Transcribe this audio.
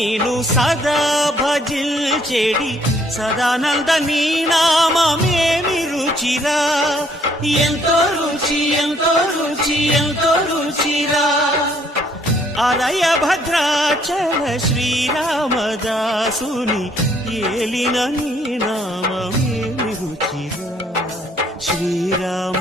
నేను సదా భజిల్చెడి సదానంద నీ నామమేమి రుచిరా, ఎంతో రుచి ఎంతో రుచి ఎంతో రుచిరా. అరయ భద్రాచల శ్రీరామదాసుని ఏలిన నీ నామమేమి రుచిరా, శ్రీరామ